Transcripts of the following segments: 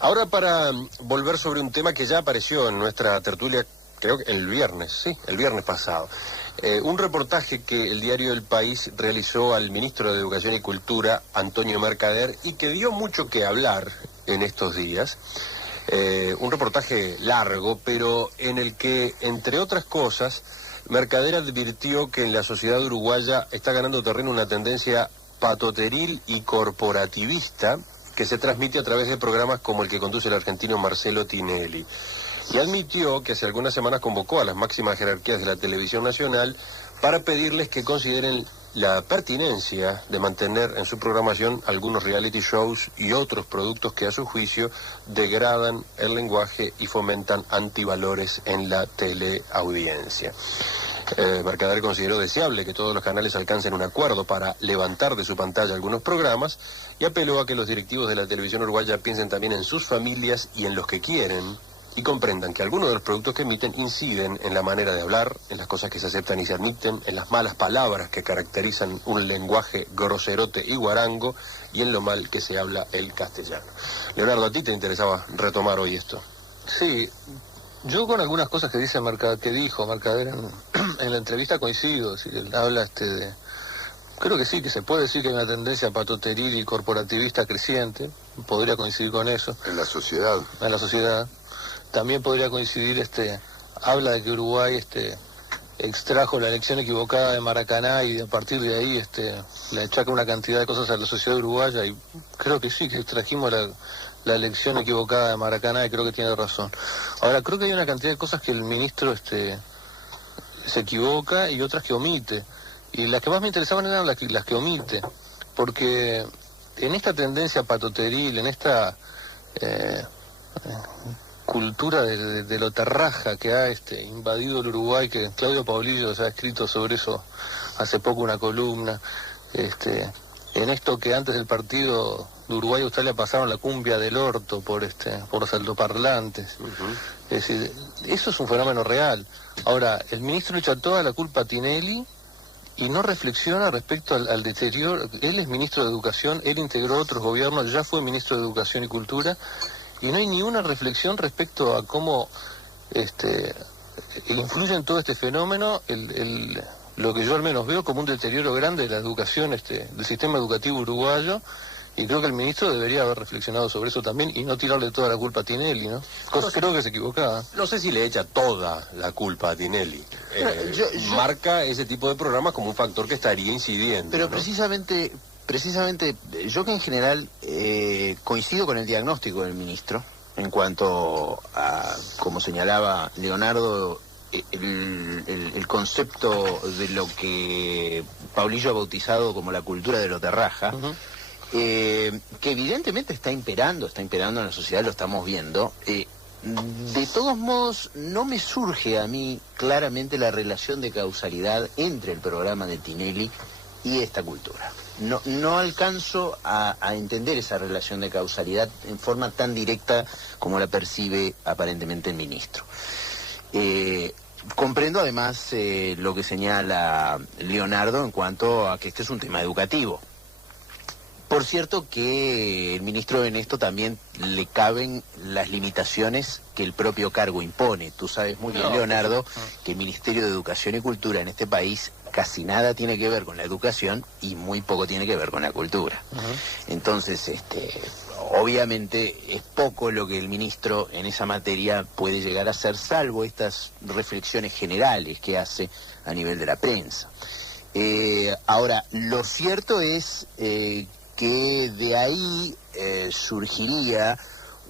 Ahora para volver sobre un tema que ya apareció en nuestra tertulia, creo que el viernes pasado. Un reportaje que el diario El País realizó al ministro de Educación y Cultura, Antonio Mercader, y que dio mucho que hablar en estos días. Un reportaje largo, pero en el que, entre otras cosas, Mercader advirtió que en la sociedad uruguaya está ganando terreno una tendencia patoteril y corporativista que se transmite a través de programas como el que conduce el argentino Marcelo Tinelli. Y admitió que hace algunas semanas convocó a las máximas jerarquías de la televisión nacional para pedirles que consideren la pertinencia de mantener en su programación algunos reality shows y otros productos que a su juicio degradan el lenguaje y fomentan antivalores en la teleaudiencia. Mercader consideró deseable que todos los canales alcancen un acuerdo para levantar de su pantalla algunos programas y apeló a que los directivos de la televisión uruguaya piensen también en sus familias y en los que quieren y comprendan que algunos de los productos que emiten inciden en la manera de hablar, en las cosas que se aceptan y se admiten, en las malas palabras que caracterizan un lenguaje groserote y guarango y en lo mal que se habla el castellano. Leonardo, ¿a ti te interesaba retomar hoy esto? Sí, yo con algunas cosas que dijo Mercader en la entrevista coincido. Si él habla de... Creo que sí, que se puede decir que hay una tendencia patoteril y corporativista creciente. Podría coincidir con eso. En la sociedad. En la sociedad. También podría coincidir, habla de que Uruguay extrajo la elección equivocada de Maracaná y a partir de ahí le achaca una cantidad de cosas a la sociedad uruguaya y creo que sí, que extrajimos la elección equivocada de Maracaná y creo que tiene razón. Ahora, creo que hay una cantidad de cosas que el ministro se equivoca y otras que omite. Y las que más me interesaban eran las que omite, porque en esta tendencia patoteril, en esta cultura de lo terraja que ha invadido el Uruguay, que Claudio Paulillo se ha escrito sobre eso hace poco una columna, en esto que antes del partido de Uruguay-Australia pasaron la cumbia del orto por los altoparlantes. Es decir, eso es un fenómeno real. Ahora, el ministro le echa toda la culpa a Tinelli y no reflexiona respecto al deterioro. Él es ministro de Educación, él integró otros gobiernos, ya fue ministro de Educación y Cultura, y no hay ni una reflexión respecto a cómo influye en todo este fenómeno lo que yo al menos veo como un deterioro grande de la educación, del sistema educativo uruguayo, y creo que el ministro debería haber reflexionado sobre eso también y no tirarle toda la culpa a Tinelli, ¿no? Creo que se equivocaba. No sé si le echa toda la culpa a Tinelli. Marca ese tipo de programas como un factor que estaría incidiendo. Pero ¿no? precisamente, yo que en general coincido con el diagnóstico del ministro en cuanto a, como señalaba Leonardo, el concepto de lo que Paulillo ha bautizado como la cultura de lo terraja, que evidentemente está imperando en la sociedad, lo estamos viendo. De todos modos, no me surge a mí claramente la relación de causalidad entre el programa de Tinelli y esta cultura. No alcanzo a entender esa relación de causalidad en forma tan directa como la percibe aparentemente el ministro. Comprendo además lo que señala Leonardo en cuanto a que este es un tema educativo. Por cierto que el ministro en esto también le caben las limitaciones que el propio cargo impone. Tú sabes muy bien, Leonardo, que el Ministerio de Educación y Cultura en este país casi nada tiene que ver con la educación y muy poco tiene que ver con la cultura. Entonces, obviamente es poco lo que el ministro en esa materia puede llegar a hacer, salvo estas reflexiones generales que hace a nivel de la prensa. Ahora, lo cierto es que de ahí surgiría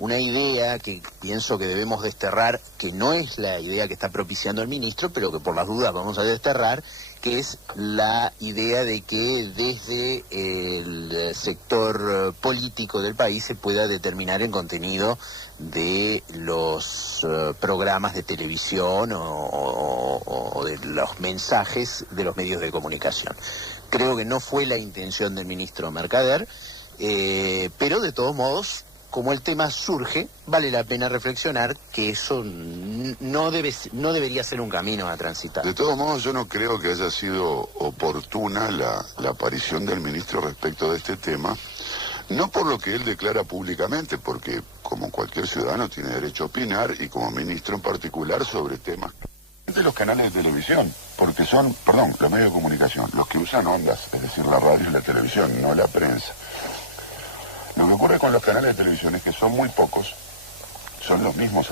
una idea que pienso que debemos desterrar, que no es la idea que está propiciando el ministro, pero que por las dudas vamos a desterrar, que es la idea de que desde el sector político del país se pueda determinar el contenido de los programas de televisión o de los mensajes de los medios de comunicación. Creo que no fue la intención del ministro Mercader, pero de todos modos, como el tema surge, vale la pena reflexionar que eso no debería ser un camino a transitar. De todos modos, yo no creo que haya sido oportuna la aparición del ministro respecto de este tema, no por lo que él declara públicamente, porque como cualquier ciudadano, tiene derecho a opinar, y como ministro en particular, sobre temas de los canales de televisión, porque son, perdón, los medios de comunicación, los que usan ondas, es decir, la radio y la televisión, no la prensa. Lo que ocurre con los canales de televisión es que son muy pocos, son los mismos.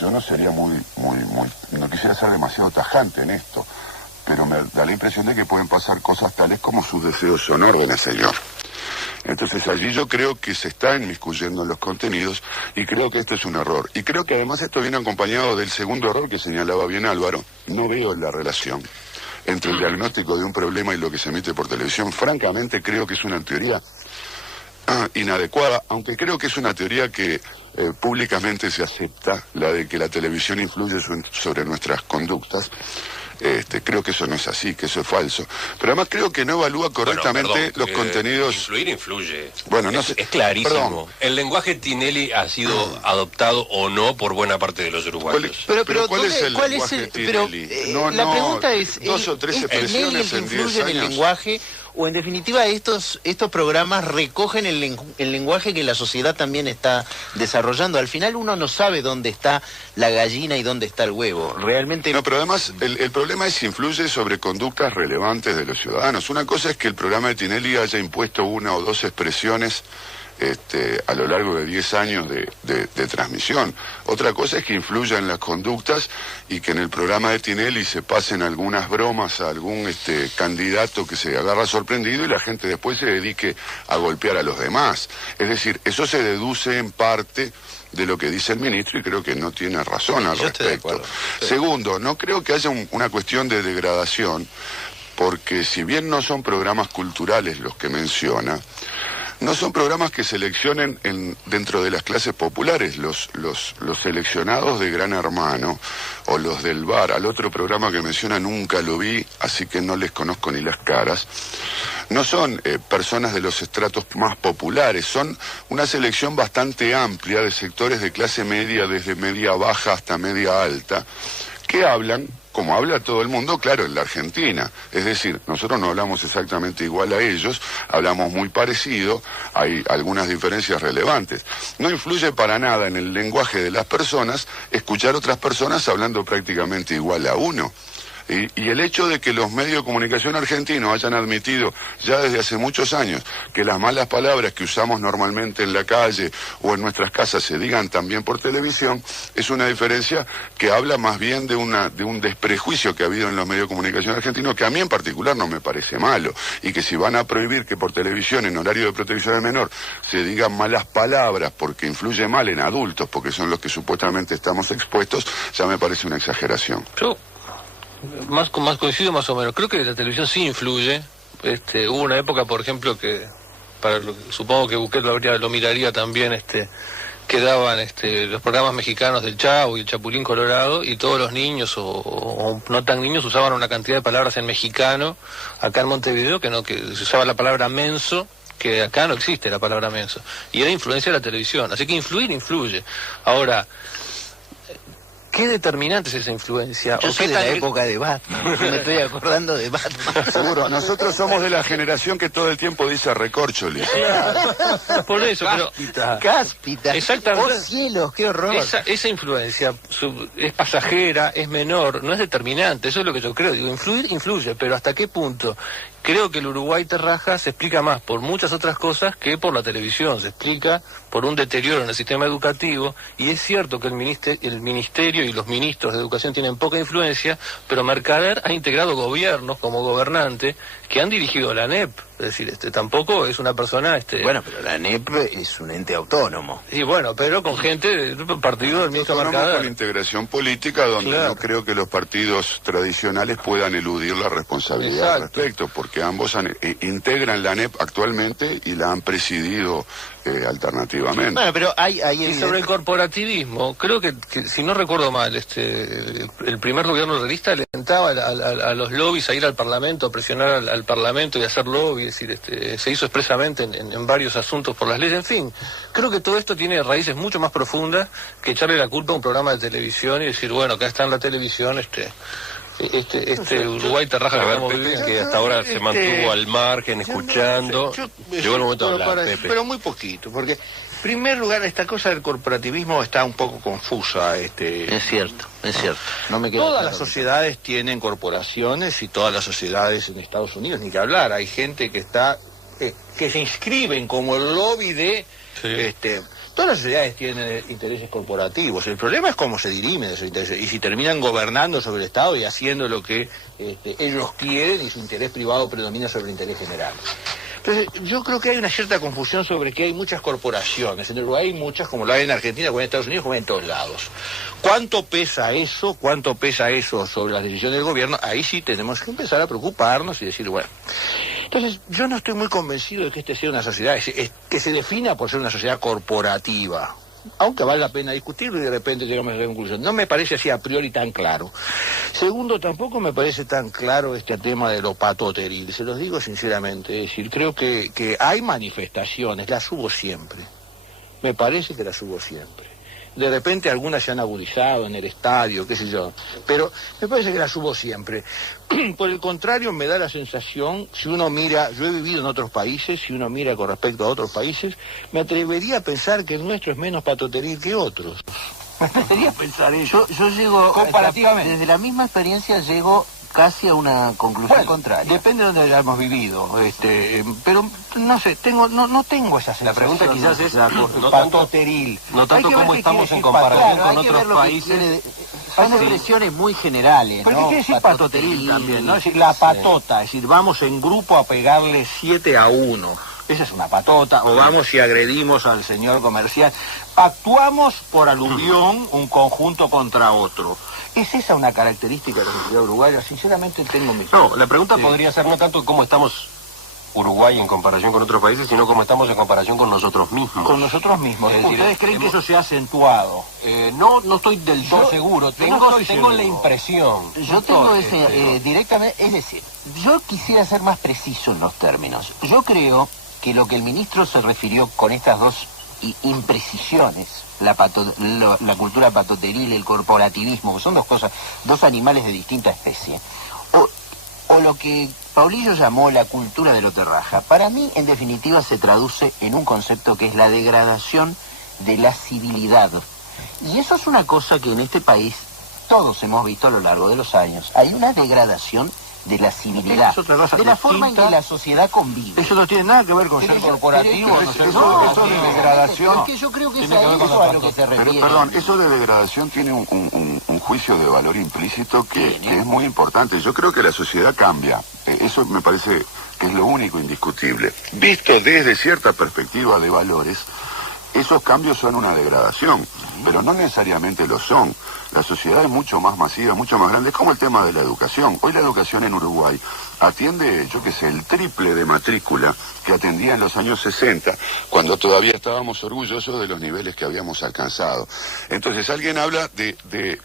Yo no sería no quisiera ser demasiado tajante en esto, pero me da la impresión de que pueden pasar cosas tales como sus deseos son órdenes, señor. Entonces allí yo creo que se está inmiscuyendo en los contenidos, y creo que este es un error. Y creo que además esto viene acompañado del segundo error que señalaba bien Álvaro. No veo la relación entre el diagnóstico de un problema y lo que se emite por televisión. Francamente creo que es una teoría inadecuada, aunque creo que es una teoría que públicamente se acepta, la de que la televisión influye sobre nuestras conductas. Creo que eso no es así, que eso es falso. Pero además creo que no evalúa correctamente los contenidos. Influye. Bueno, no es clarísimo. Perdón. El lenguaje Tinelli ha sido adoptado o no por buena parte de los uruguayos. Pero ¿cuál es el lenguaje Tinelli? La pregunta es, dos o tres expresiones en 10 años. ¿En el lenguaje? O en definitiva estos programas recogen el lenguaje que la sociedad también está desarrollando. Al final uno no sabe dónde está la gallina y dónde está el huevo. Realmente... No, pero además el problema es si influye sobre conductas relevantes de los ciudadanos. Una cosa es que el programa de Tinelli haya impuesto una o dos expresiones a lo largo de 10 años de transmisión. Otra cosa es que influya en las conductas y que en el programa de Tinelli se pasen algunas bromas a algún candidato que se agarra sorprendido y la gente después se dedique a golpear a los demás. Es decir, eso se deduce en parte de lo que dice el ministro, y creo que no tiene razón al respecto. Segundo, no creo que haya una cuestión de degradación, porque si bien no son programas culturales los que menciona, no son programas que seleccionen dentro de las clases populares. Los seleccionados de Gran Hermano o los del Bar, al otro programa que menciona nunca lo vi, así que no les conozco ni las caras, no son personas de los estratos más populares, son una selección bastante amplia de sectores de clase media, desde media baja hasta media alta, que hablan como habla todo el mundo, claro, en la Argentina. Es decir, nosotros no hablamos exactamente igual a ellos, hablamos muy parecido, hay algunas diferencias relevantes. No influye para nada en el lenguaje de las personas escuchar otras personas hablando prácticamente igual a uno. Y el hecho de que los medios de comunicación argentinos hayan admitido ya desde hace muchos años que las malas palabras que usamos normalmente en la calle o en nuestras casas se digan también por televisión, es una diferencia que habla más bien de un desprejuicio que ha habido en los medios de comunicación argentinos, que a mí en particular no me parece malo, y que si van a prohibir que por televisión, en horario de protección del menor, se digan malas palabras porque influye mal en adultos, porque son los que supuestamente estamos expuestos, ya me parece una exageración. Más coincido más o menos. Creo que la televisión sí influye. Hubo una época, por ejemplo, que supongo que Bukele lo miraría también, que daban los programas mexicanos del Chavo y el Chapulín Colorado, y todos los niños o no tan niños usaban una cantidad de palabras en mexicano acá en Montevideo que se usaba la palabra menso, que acá no existe la palabra menso, y era influencia de la televisión. Así que influye. Ahora, ¿qué determinante es esa influencia? Yo soy de la época de Batman, me estoy acordando de Batman. Seguro, nosotros somos de la generación que todo el tiempo dice recorcholi. Por eso, Cáspita. Exactamente. ¡Oh cielos, qué horror! Esa influencia es pasajera, es menor, no es determinante, eso es lo que yo creo. Digo, influye, pero ¿hasta qué punto? Creo que el Uruguay Terraja se explica más por muchas otras cosas que por la televisión. Se explica por un deterioro en el sistema educativo, y es cierto que el ministerio y los ministros de educación tienen poca influencia, pero Mercader ha integrado gobiernos como gobernante que han dirigido la ANEP. Es decir, tampoco es una persona... Bueno, pero la ANEP es un ente autónomo. Y bueno, pero con gente del partido del ministro Mercader. Con integración política, donde no creo que los partidos tradicionales puedan eludir la responsabilidad al respecto, porque ambos integran la ANEP actualmente y la han presidido alternativamente. Bueno, pero hay y sobre el corporativismo, creo que si no recuerdo mal, el primer gobierno realista alentaba a los lobbies a ir al Parlamento, a presionar al Parlamento y a hacer lobby. Es decir, se hizo expresamente en varios asuntos por las leyes. En fin, creo que todo esto tiene raíces mucho más profundas que echarle la culpa a un programa de televisión y decir, bueno, acá está en la televisión Este Uruguay Tarraja que estamos viviendo. que hasta ahora se mantuvo al margen, escuchando. Llegó el momento de hablar, Pepe. Pero muy poquito, porque en primer lugar esta cosa del corporativismo está un poco confusa. Es cierto, es cierto. No me queda Todas claro. las sociedades tienen corporaciones y todas las sociedades en Estados Unidos, ni que hablar. Hay gente que está que se inscriben como el lobby de... todas las sociedades tienen intereses corporativos. El problema es cómo se dirimen esos intereses y si terminan gobernando sobre el Estado y haciendo lo que ellos quieren y su interés privado predomina sobre el interés general. Entonces, yo creo que hay una cierta confusión sobre que hay muchas corporaciones. En Uruguay hay muchas, como lo hay en Argentina, como en Estados Unidos, como en todos lados. ¿Cuánto pesa eso? ¿Cuánto pesa eso sobre las decisiones del gobierno? Ahí sí tenemos que empezar a preocuparnos y decir, bueno... Entonces, yo no estoy muy convencido de que este sea una sociedad que se defina por ser una sociedad corporativa. Aunque vale la pena discutirlo y de repente llegamos a la conclusión. No me parece así a priori tan claro. Segundo, tampoco me parece tan claro este tema de lo patoteril. Se los digo sinceramente. Es decir, creo que hay manifestaciones, las hubo siempre. Me parece que las hubo siempre. De repente algunas se han agudizado en el estadio, qué sé yo. Pero me parece que las hubo siempre. Por el contrario, me da la sensación, si uno mira, yo he vivido en otros países, si uno mira con respecto a otros países, me atrevería a pensar que el nuestro es menos patoteril que otros. Me atrevería a pensar eso. Yo llego, comparativamente. desde la misma experiencia llego casi a una conclusión contraria. Depende de donde hayamos vivido, pero no sé, no tengo esa sensación. La pregunta quizás es patoteril. No tanto cómo estamos en comparación con otros países. Son expresiones muy generales, ¿Pero ¿no? qué quiere decir patoteril también, no? Es decir, la patota, es decir, vamos en grupo a pegarle 7-1. Esa es una patota, o vamos y agredimos al señor comercial. Actuamos por aluvión un conjunto contra otro. ¿Es esa una característica de la sociedad uruguaya? Sinceramente tengo mis... No, la pregunta podría ser no tanto cómo estamos Uruguay en comparación con otros países, sino cómo estamos en comparación con nosotros mismos. Con nosotros mismos. Es decir, ¿Ustedes creen que eso se ha acentuado? No estoy del todo seguro. Tengo la impresión. Yo tengo directamente, es decir, yo quisiera ser más preciso en los términos. Yo creo que lo que el ministro se refirió con estas dos imprecisiones, la cultura patoteril, el corporativismo, que son dos cosas, dos animales de distinta especie, o lo que Paulillo llamó la cultura de lo terraja, para mí en definitiva se traduce en un concepto que es la degradación de la civilidad. Y eso es una cosa que en este país todos hemos visto a lo largo de los años. Hay una degradación de la civilidad, de la forma en que la sociedad convive. Eso no tiene nada que ver con ser corporativo, eso de degradación... Es que yo creo que es a eso a lo que se refiere. Perdón, eso de degradación tiene un juicio de valor implícito que es muy importante. Yo creo que la sociedad cambia. Eso me parece que es lo único indiscutible. Visto desde cierta perspectiva de valores, esos cambios son una degradación, pero no necesariamente lo son. La sociedad es mucho más masiva, mucho más grande. Es como el tema de la educación. Hoy la educación en Uruguay atiende, yo qué sé, el triple de matrícula que atendía en los años 60, cuando todavía estábamos orgullosos de los niveles que habíamos alcanzado. Entonces alguien habla de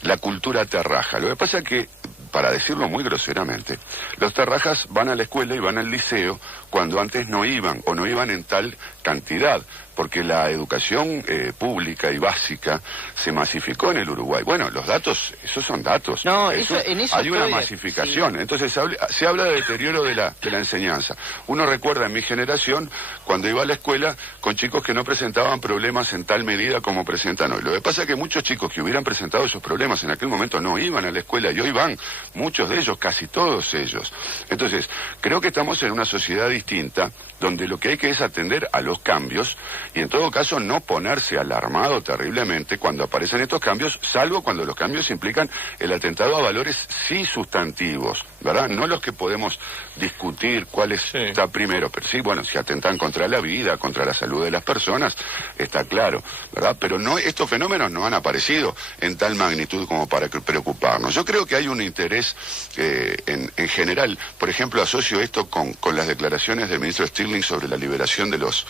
la cultura terraja. Lo que pasa es que, para decirlo muy groseramente, los terrajas van a la escuela y van al liceo cuando antes no iban, o no iban en tal cantidad, porque la educación pública y básica se masificó en el Uruguay. Bueno, los datos, esos son datos. No, en eso hay una masificación. Sí. Entonces se habla de deterioro de la enseñanza. Uno recuerda en mi generación, cuando iba a la escuela, con chicos que no presentaban problemas en tal medida como presentan hoy. Lo que pasa es que muchos chicos que hubieran presentado esos problemas en aquel momento no iban a la escuela, y hoy van, muchos de ellos, casi todos ellos. Entonces, creo que estamos en una sociedad distinta, donde lo que hay que es atender a los cambios, y en todo caso no ponerse alarmado terriblemente cuando aparecen estos cambios, salvo cuando los cambios implican el atentado a valores sí sustantivos, ¿verdad? No los que podemos discutir cuál está primero, pero sí, bueno, si atentan contra la vida, contra la salud de las personas, está claro, ¿verdad? Pero no, estos fenómenos no han aparecido en tal magnitud como para preocuparnos. Yo creo que hay un interés en general. Por ejemplo, asocio esto con las declaraciones del ministro Stirling sobre la liberación de los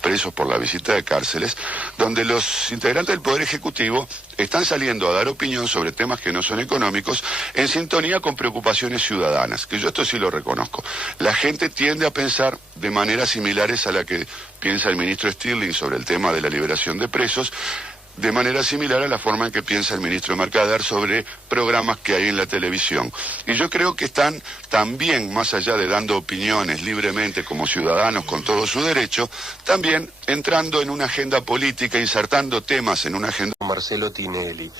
presos por la visita de cárceles, donde los integrantes del Poder Ejecutivo están saliendo a dar opinión sobre temas que no son económicos, en sintonía con preocupaciones ciudadanas, que yo esto sí lo reconozco. La gente tiende a pensar de maneras similares a la que piensa el ministro Stirling sobre el tema de la liberación de presos, de manera similar a la forma en que piensa el ministro Mercader sobre programas que hay en la televisión. Y yo creo que están también, más allá de dando opiniones libremente como ciudadanos con todo su derecho, también entrando en una agenda política, insertando temas en una agenda. Marcelo Tinelli.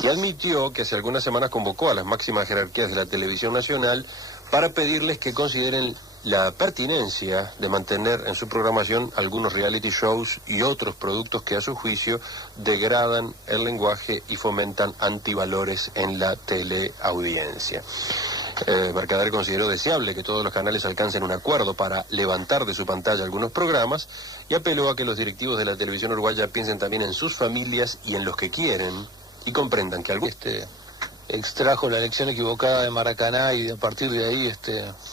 Y admitió que hace algunas semanas convocó a las máximas jerarquías de la televisión nacional para pedirles que consideren la pertinencia de mantener en su programación algunos reality shows y otros productos que a su juicio degradan el lenguaje y fomentan antivalores en la teleaudiencia. Mercader consideró deseable que todos los canales alcancen un acuerdo para levantar de su pantalla algunos programas y apeló a que los directivos de la televisión uruguaya piensen también en sus familias y en los que quieren y comprendan que algún... extrajo la elección equivocada de Maracaná y a partir de ahí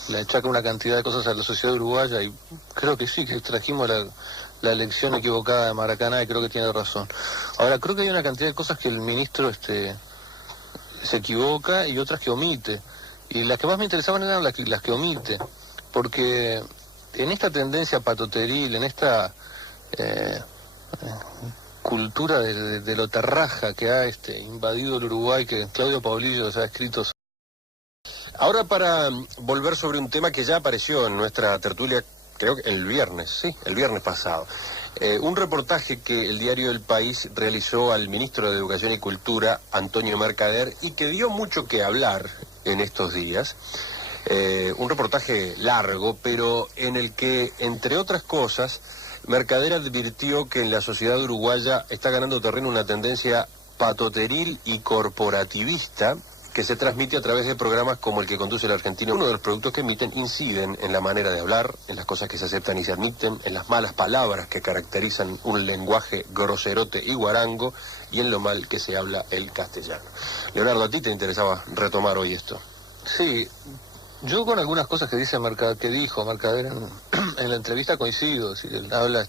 le achaca una cantidad de cosas a la sociedad uruguaya y creo que sí, que trajimos la elección equivocada de Maracaná y creo que tiene razón. Ahora, creo que hay una cantidad de cosas que el ministro se equivoca y otras que omite. Y las que más me interesaban eran las que omite, porque en esta tendencia patoteril, en esta cultura de lo tarraja que ha invadido el Uruguay, que Claudio Paulillo ha escrito. Ahora, para volver sobre un tema que ya apareció en nuestra tertulia, creo que el viernes pasado. Un reportaje que el diario El País realizó al ministro de Educación y Cultura, Antonio Mercader, y que dio mucho que hablar en estos días. Un reportaje largo, pero en el que, entre otras cosas, Mercader advirtió que en la sociedad uruguaya está ganando terreno una tendencia patoteril y corporativista que se transmite a través de programas como el que conduce el argentino. Uno de los productos que emiten inciden en la manera de hablar, en las cosas que se aceptan y se admiten, en las malas palabras que caracterizan un lenguaje groserote y guarango y en lo mal que se habla el castellano. Leonardo, ¿a ti te interesaba retomar hoy esto? Sí, yo con algunas cosas que dijo Mercader en la entrevista coincido. Es decir, él habla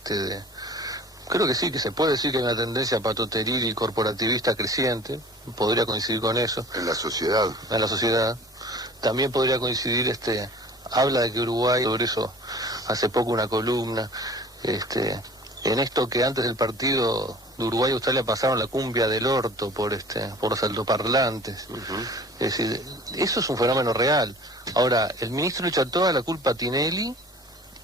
creo que sí, que se puede decir que hay una tendencia patoteril y corporativista creciente, podría coincidir con eso. En la sociedad. En la sociedad. También podría coincidir, habla de que Uruguay, sobre eso hace poco una columna, en esto que antes del partido de Uruguay y Australia pasaron la cumbia del orto por los altoparlantes. Es decir, eso es un fenómeno real. Ahora, el ministro le echa toda la culpa a Tinelli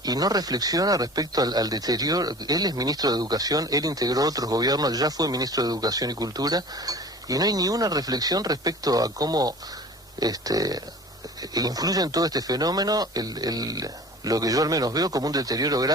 y no reflexiona respecto al deterioro. Él es ministro de Educación, él integró otros gobiernos, ya fue ministro de Educación y Cultura, y no hay ni una reflexión respecto a cómo influye en todo este fenómeno lo que yo al menos veo como un deterioro grande.